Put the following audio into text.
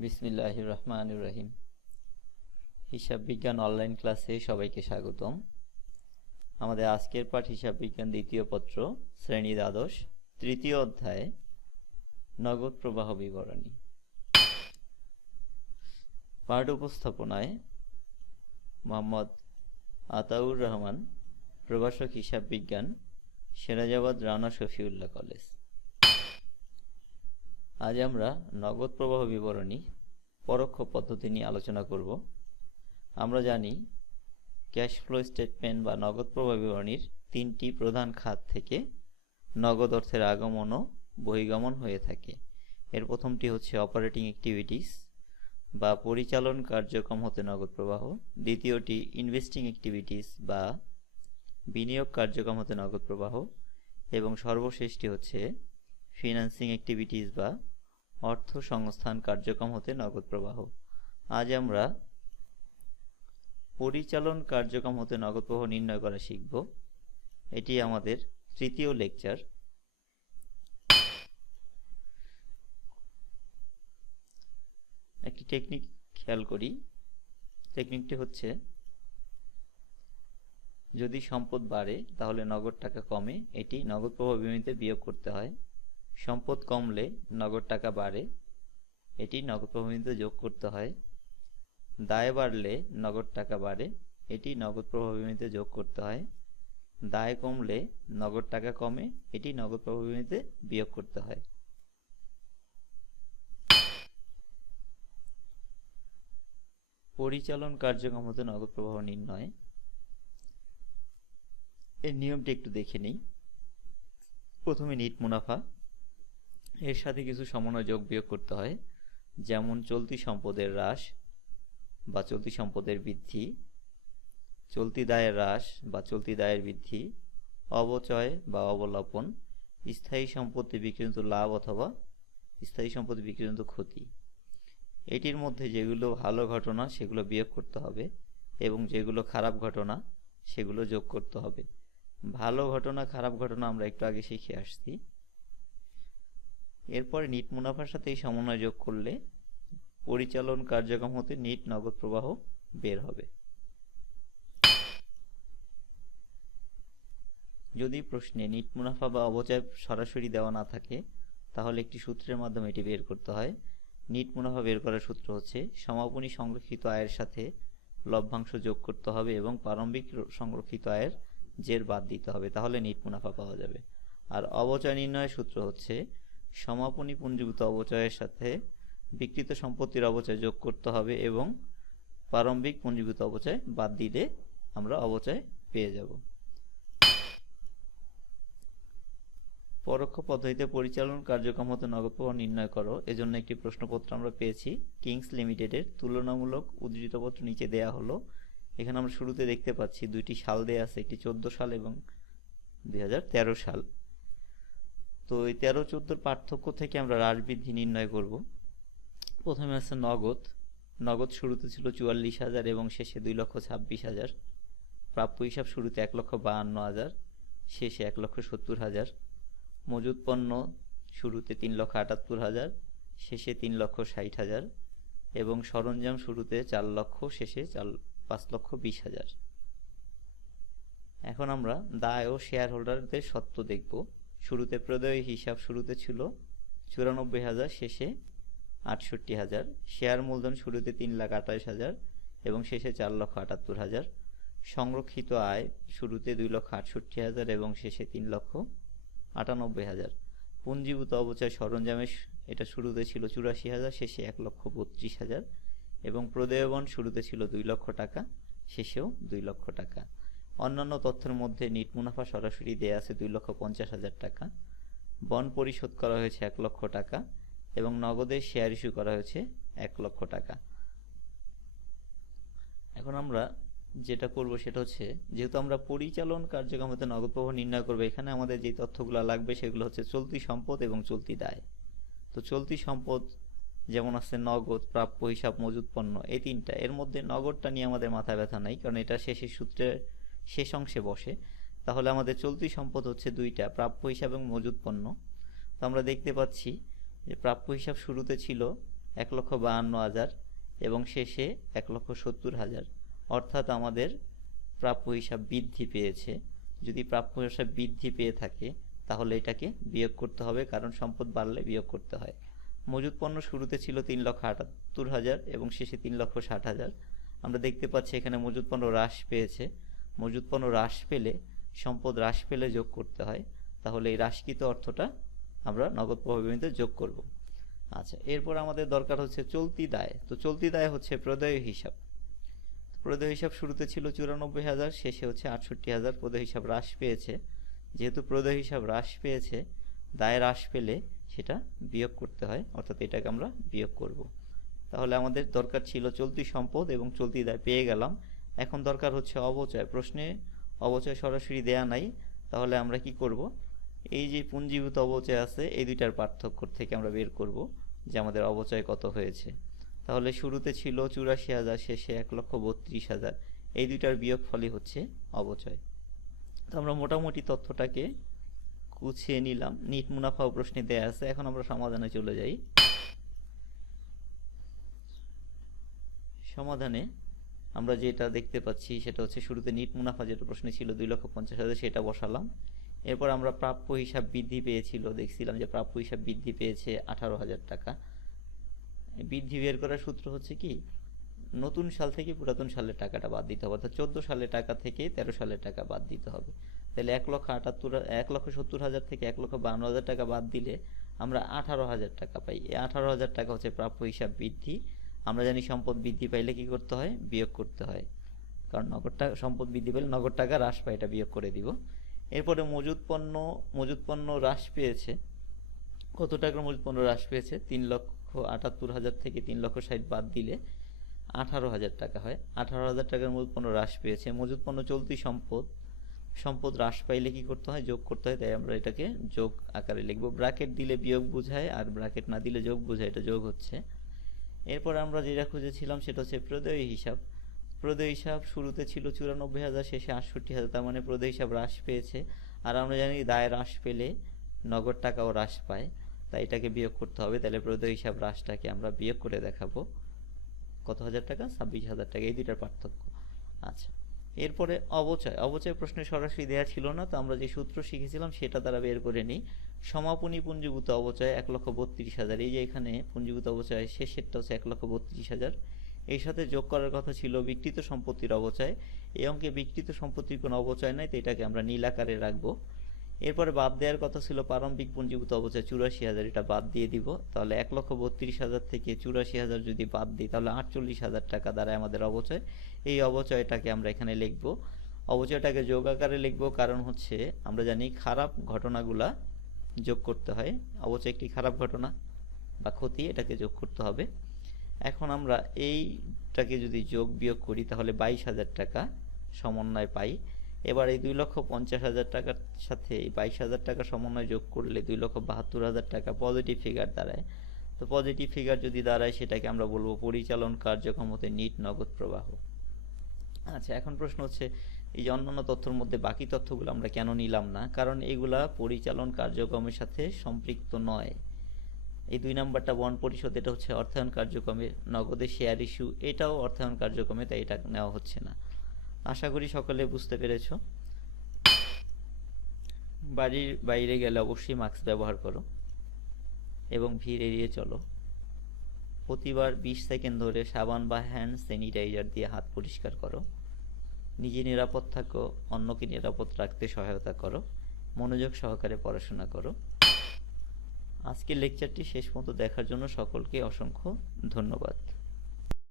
বিসমিল্লাহ রহমান রহিম হিসাব বিজ্ঞান অনলাইন ক্লাসে সবাইকে স্বাগতম। আমাদের আজকের পাঠ হিসাব বিজ্ঞান দ্বিতীয় পত্র, শ্রেণি দ্বাদশ, তৃতীয় অধ্যায়, নগদ প্রবাহ বিবরণী। পাঠ উপস্থাপনায় মোহাম্মদ আতাউর রহমান, প্রভাষক হিসাব বিজ্ঞান সিরাজাবাদ রানা শফিউল্লাহ কলেজ। আজ আমরা নগদ প্রবাহ বিবরণী পরোক্ষ পদ্ধতি নিয়ে আলোচনা করব। আমরা জানি ক্যাশ ফ্লো স্টেটমেন্ট বা নগদ প্রবাহ বিবরণীর তিনটি প্রধান খাত থেকে নগদ অর্থের আগমন ও বহিগমন হয়ে থাকে। এর প্রথমটি হচ্ছে অপারেটিং অ্যাক্টিভিটিস বা পরিচালন কার্যক্রম হতে নগদ প্রবাহ। দ্বিতীয়টি ইনভেস্টিং অ্যাক্টিভিটিস বা বিনিয়োগ কার্যক্রম হতে নগদ প্রবাহ। এবং সর্বশেষটি হচ্ছে ফিনান্সিং অ্যাক্টিভিটিস বা অর্থ সংস্থান কার্যক্রম হতে নগদ প্রবাহ। আজ আমরা পরিচালন কার্যক্রম হতে নগদ প্রবাহ নির্ণয় করা শিখব। এটি আমাদের তৃতীয় লেকচার। একটি টেকনিক খেয়াল করি। টেকনিকটি হচ্ছে, যদি সম্পদ বাড়ে, তাহলে নগদ টাকা কমে, এটি নগদ প্রবাহ বিবরণীতে বিয়োগ করতে হয়। সম্পদ কমলে নগদ টাকা বাড়ে, এটি নগদ প্রবাহ বিবরণীতে যোগ করতে হয়। দায় বাড়লে নগদ টাকা বাড়ে, এটি নগদ প্রবাহ বিবরণীতে যোগ করতে হয়। দায় কমলে নগদ টাকা কমে, এটি নগদ প্রবাহ বিয়োগ করতে হয়। পরিচালন কার্যক্রম হতে নগদ প্রবাহ নির্ণয়। এর নিয়মটি একটু দেখে নিই। প্রথমে নিট মুনাফা এর সাথে কিছু সমন্বয় যোগ বিয়োগ করতে হয়। যেমন চলতি সম্পদের হ্রাস বা চলতি সম্পদের বৃদ্ধি, চলতি দায়ের হ্রাস বা চলতি দায়ের বৃদ্ধি, অবচয় বা অবলম্বন, স্থায়ী সম্পত্তি বিক্রিত লাভ অথবা স্থায়ী সম্পত্তি বিক্রিত ক্ষতি। এটির মধ্যে যেগুলো ভালো ঘটনা, সেগুলো বিয়োগ করতে হবে এবং যেগুলো খারাপ ঘটনা, সেগুলো যোগ করতে হবে। ভালো ঘটনা, খারাপ ঘটনা আমরা একটু আগে শিখে আসছি। এরপরে নিট মুনাফার সাথে এই সমন্বয় যোগ করলে পরিচালন কার্যক্রম হতে নিট নগদ প্রবাহ বের হবে। যদি প্রশ্নে নিট মুনাফা বা অবচয় সরাসরি দেওয়া না থাকে, তাহলে একটি সূত্রের মাধ্যমে এটি বের করতে হয়। নিট মুনাফা বের করার সূত্র হচ্ছে, সমাপনী সংরক্ষিত আয়ের সাথে লভ্যাংশ যোগ করতে হবে এবং প্রারম্ভিক সংরক্ষিত আয়ের জের বাদ দিতে হবে, তাহলে নিট মুনাফা পাওয়া যাবে। আর অবচয় নির্ণয়ের সূত্র হচ্ছে সমাপনী পুঞ্জীভূত অবচয়ের সাথে বিকৃত সম্পত্তির অবচয় যোগ করতে হবে এবং প্রারম্ভিক পুঞ্জীভূত অবচয় বাদ দিলে আমরা অবচয় পেয়ে যাব। পরোক্ষ পদ্ধতিতে পরিচালন কার্যক্রম হতে নগদ প্রবাহ নির্ণয় করো। এজন্য একটি প্রশ্নপত্র আমরা পেয়েছি। কিংস লিমিটেডের তুলনামূলক উদ্ধৃতপত্র নিচে দেয়া হলো। এখানে আমরা শুরুতে দেখতে পাচ্ছি দুইটি সাল দেয়া আছে, একটি চোদ্দ সাল এবং দু হাজার তেরো সাল। তো এই তেরো, চোদ্দোর পার্থক্য থেকে আমরা হ্রাস বৃদ্ধি নির্ণয় করব। প্রথমে আছে নগদ। নগদ শুরুতে ছিল চুয়াল্লিশ হাজার এবং শেষে দুই লক্ষ ছাব্বিশ হাজার। প্রাপ্য হিসাব শুরুতে এক লক্ষ বাহান্ন হাজার, শেষে এক লক্ষ সত্তর হাজার। মজুদ পণ্য শুরুতে তিন লক্ষ আটাত্তর হাজার, শেষে তিন লক্ষ ষাট হাজার এবং সরঞ্জাম শুরুতে চার লক্ষ, শেষে চার, পাঁচ লক্ষ বিশ হাজার। এখন আমরা দায় ও শেয়ার হোল্ডারদের সত্ত্ব দেখব। শুরুতে প্রদেয় হিসাব শুরুতে ছিল চুরানব্বই হাজার, শেষে আটষট্টি হাজার। শেয়ার মূলধন শুরুতে তিন লাখ আঠাশ হাজার এবং শেষে চার লক্ষ আটাত্তর হাজার। সংরক্ষিত আয় শুরুতে দুই লক্ষ আটষট্টি হাজার এবং শেষে তিন লক্ষ আটানব্বই হাজার। পুঞ্জীভূত অবচয় সরঞ্জামের এটা শুরুতে ছিল চুরাশি হাজার, শেষে এক লক্ষ বত্রিশ হাজার এবং প্রদেয়বন শুরুতে ছিল দুই লক্ষ টাকা, শেষেও দুই লক্ষ টাকা। অন্যান্য তথ্যের মধ্যে নিট মুনাফা সরাসরি দেয়া আছে দুই লক্ষ পঞ্চাশ হাজার টাকা। বন পরিশোধ করা হয়েছে এক লক্ষ টাকা এবং নগদে শেয়ার ইস্যু করা হয়েছে এক লক্ষ টাকা। এখন আমরা যেটা করব সেটা হচ্ছে, যেহেতু আমরা পরিচালন কার্যক্রম হতে নগদ প্রবাহ নির্ণয় করব, এখানে আমাদের যে তথ্যগুলো লাগবে সেগুলো হচ্ছে চলতি সম্পদ এবং চলতি দায়। তো চলতি সম্পদ যেমন আছে নগদ, প্রাপ্য হিসাব মজুদ পণ্য, এই তিনটা। এর মধ্যে নগদটা নিয়ে আমাদের মাথা ব্যথা নাই, কারণ এটা শেষের সূত্রে শেষ অংশে বসে। তাহলে আমাদের চলতি সম্পদ হচ্ছে দুইটা, প্রাপ্য হিসাব এবং মজুদ পণ্য। তো আমরা দেখতে পাচ্ছি যে প্রাপ্য হিসাব শুরুতে ছিল এক লক্ষ বাহান্ন হাজার এবং শেষে এক লক্ষ সত্তর হাজার। অর্থাৎ আমাদের প্রাপ্য হিসাব বৃদ্ধি পেয়েছে। যদি প্রাপ্য হিসাব বৃদ্ধি পেয়ে থাকে, তাহলে এটাকে বিয়োগ করতে হবে, কারণ সম্পদ বাড়লে বিয়োগ করতে হয়। মজুদ পণ্য শুরুতে ছিল তিন লক্ষ আটাত্তর হাজার এবং শেষে তিন লক্ষ ষাট হাজার। আমরা দেখতে পাচ্ছি এখানে মজুদ পণ্য হ্রাস পেয়েছে। মজুদ পণ্য হ্রাস পেলে, সম্পদ হ্রাস পেলে যোগ করতে হয়, তাহলে এই হ্রাসকৃত অর্থটা আমরা নগদ প্রভাবিত যোগ করব। আচ্ছা এরপর আমাদের দরকার হচ্ছে চলতি দায়। তো চলতি দায় হচ্ছে প্রদেয় হিসাব। প্রদেয় হিসাব শুরুতে ছিল চুরানব্বই হাজার, শেষে হচ্ছে আটষট্টি হাজার। প্রদেয় হিসাব হ্রাস পেয়েছে। যেহেতু প্রদেয় হিসাব হ্রাস পেয়েছে, দায় হ্রাস পেলে সেটা বিয়োগ করতে হয়, অর্থাৎ এটাকে আমরা বিয়োগ করব। তাহলে আমাদের দরকার ছিল চলতি সম্পদ এবং চলতি দায় পেয়ে গেলাম। এখন দরকার হচ্ছে অবচয় প্রশ্নে। অবচয় সরাসরি দেয়া নাই। তাহলে আমরা কি করব? এই যে পুঞ্জীভূত অবচয় আছে, এই দুইটার পার্থক্য থেকে আমরা বের করব যে আমাদের অবচয় কত হয়েছে। তাহলে শুরুতে ছিল চুরাশি হাজার, শেষে এক লক্ষ বত্রিশ হাজার। এই দুইটার বিয়োগ ফলই হচ্ছে অবচয়। তো আমরা মোটামুটি তথ্যটাকে গুছিয়ে নিলাম। নিট মুনাফাও প্রশ্নে দেয়া আছে। এখন আমরা সমাধানে চলে যাই। সমাধানে আমরা যেটা দেখতে পাচ্ছি সেটা হচ্ছে শুরুতে নিট মুনাফা যেটা প্রশ্নে ছিল দুই লক্ষ পঞ্চাশ হাজার, সেটা বসালাম। এরপর আমরা প্রাপ্য হিসাব বৃদ্ধি পেয়েছিল, দেখছিলাম যে প্রাপ্য হিসাব বৃদ্ধি পেয়েছে আঠারো হাজার টাকা। বৃদ্ধি বের করার সূত্র হচ্ছে কি? নতুন সাল থেকে পুরাতন সালের টাকাটা বাদ দিতে হবে, অর্থাৎ চোদ্দ সালের টাকা থেকে তেরো সালের টাকা বাদ দিতে হবে। তাহলে এক লক্ষ আটাত্তর, এক লক্ষ সত্তর হাজার থেকে এক লক্ষ বান্ন হাজার টাকা বাদ দিলে আমরা আঠারো হাজার টাকা পাই। এই আঠারো হাজার টাকা হচ্ছে প্রাপ্য হিসাব বৃদ্ধি। আমরা জানি সম্পদ বৃদ্ধি পাইলে কি করতে হয়? বিয়োগ করতে হয়। কারণ নগদ টাকা সম্পদ বৃদ্ধি পেলে নগদ টাকা হ্রাস পায়, এটা বিয়োগ করে দিব। এরপরে মজুদ পণ্য মজুদ পণ্য হ্রাস পেয়েছে। কত টাকার মজুদ পণ্য হ্রাস পেয়েছে? তিন লক্ষ আটাত্তর হাজার থেকে তিন লক্ষ ষাট বাদ দিলে আঠারো হাজার টাকা হয়। আঠারো হাজার টাকার মজুদ পণ্য হ্রাস পেয়েছে। মজুদ পণ্য চলতি সম্পদ সম্পদ হ্রাস পাইলে কি করতে হয়? যোগ করতে হয়, তাই আমরা এটাকে যোগ আকারে লিখব। ব্র্যাকেট দিলে বিয়োগ বোঝায়, আর ব্র্যাকেট না দিলে যোগ বোঝায়, এটা যোগ হচ্ছে। এরপর আমরা যেটা খুঁজেছিলাম সেটা হচ্ছে প্রদেয় হিসাব। প্রদেয় হিসাব শুরুতে ছিল চুরানব্বই হাজার, শেষে আটষট্টি হাজার, তার মানে প্রদেয় হিসাব হ্রাস পেয়েছে। আর আমরা জানি দায় হ্রাস পেলে নগদ টাকাও হ্রাস পায়, তাই এটাকে বিয়োগ করতে হবে। তাহলে প্রদেয় হিসাব হ্রাসটাকে আমরা বিয়োগ করে দেখাবো। কত হাজার টাকা? ছাব্বিশ হাজার টাকা। এই দুইটার পার্থক্য। আচ্ছা। এরপরে অবচয় অবচয় প্রশ্নে সরাসরি দেওয়া ছিল না, তো আমরা যে সূত্র শিখেছিলাম সেটা দ্বারা বের করে নিই। সমাপনী পুঞ্জীভূত অবচয় এক লক্ষ বত্রিশ হাজার। এই যে এখানে পুঞ্জীভূত অবচয়, শেষেরটা হচ্ছে এক লক্ষ বত্রিশ হাজার। এর সাথে যোগ করার কথা ছিল বিকৃত সম্পত্তির অবচয়। এই অঙ্কে বিকৃত সম্পত্তির কোনো অবচয় নাই, তো এটাকে আমরা নীলাকারে রাখব। এরপরে বাদ দেওয়ার কথা ছিল প্রারম্ভিক পুঞ্জীভূত অবচয় চুরাশি হাজার, এটা বাদ দিয়ে দিব। তাহলে এক লক্ষ বত্রিশ হাজার থেকে চুরাশি হাজার যদি বাদ দিই, তাহলে আটচল্লিশ হাজার টাকা দ্বারাই আমাদের অবচয়। এই অবচয়টাকে আমরা এখানে লিখব। অবচয়টাকে যোগ আকারে লিখব, কারণ হচ্ছে আমরা জানি খারাপ ঘটনাগুলা যোগ করতে হয়। অবচয় একটি খারাপ ঘটনা বা ক্ষতি, এটাকে যোগ করতে হবে। এখন আমরা এইটাকে যদি যোগ বিয়োগ করি, তাহলে বাইশ হাজার টাকা সমন্বয় পাই। এবার এই দুই লক্ষ পঞ্চাশ হাজার টাকার সাথে বাইশ হাজার টাকা সমন্বয় যোগ করলে দুই লক্ষ বাহাত্তর হাজার টাকা পজিটিভ ফিগার দাঁড়ায়। তো পজিটিভ ফিগার যদি দাঁড়ায়, সেটাকে আমরা বলব পরিচালন কার্যক্ষমতে নিট নগদ প্রবাহ। আচ্ছা এখন প্রশ্ন হচ্ছে, এই যে অন্যান্য তথ্যের মধ্যে বাকি তথ্যগুলো আমরা কেন নিলাম না? কারণ এগুলা পরিচালন কার্যক্রমের সাথে সম্পৃক্ত নয়। এই দুই নাম্বারটা বন পরিশোধ, এটা হচ্ছে অর্থায়ন কার্যক্রমে নগদে শেয়ার ইস্যু এটাও অর্থায়ন কার্যক্রমে, তাই এটা নেওয়া হচ্ছে না। আশা করি সকলে বুঝতে পেরেছ। বাড়ির বাইরে গেলে অবশ্যই মাস্ক ব্যবহার করো এবং ভিড় এড়িয়ে চলো। প্রতিবার বিশ সেকেন্ড ধরে সাবান বা হ্যান্ড স্যানিটাইজার দিয়ে হাত পরিষ্কার করো। নিজে নিরাপদ থাকো, অন্যকে নিরাপদ রাখতে সহায়তা করো, মনোযোগ সহকারে পড়াশোনা করো। আজকের লেকচারটি শেষ মতো দেখার জন্য সকলকে অসংখ্য ধন্যবাদ।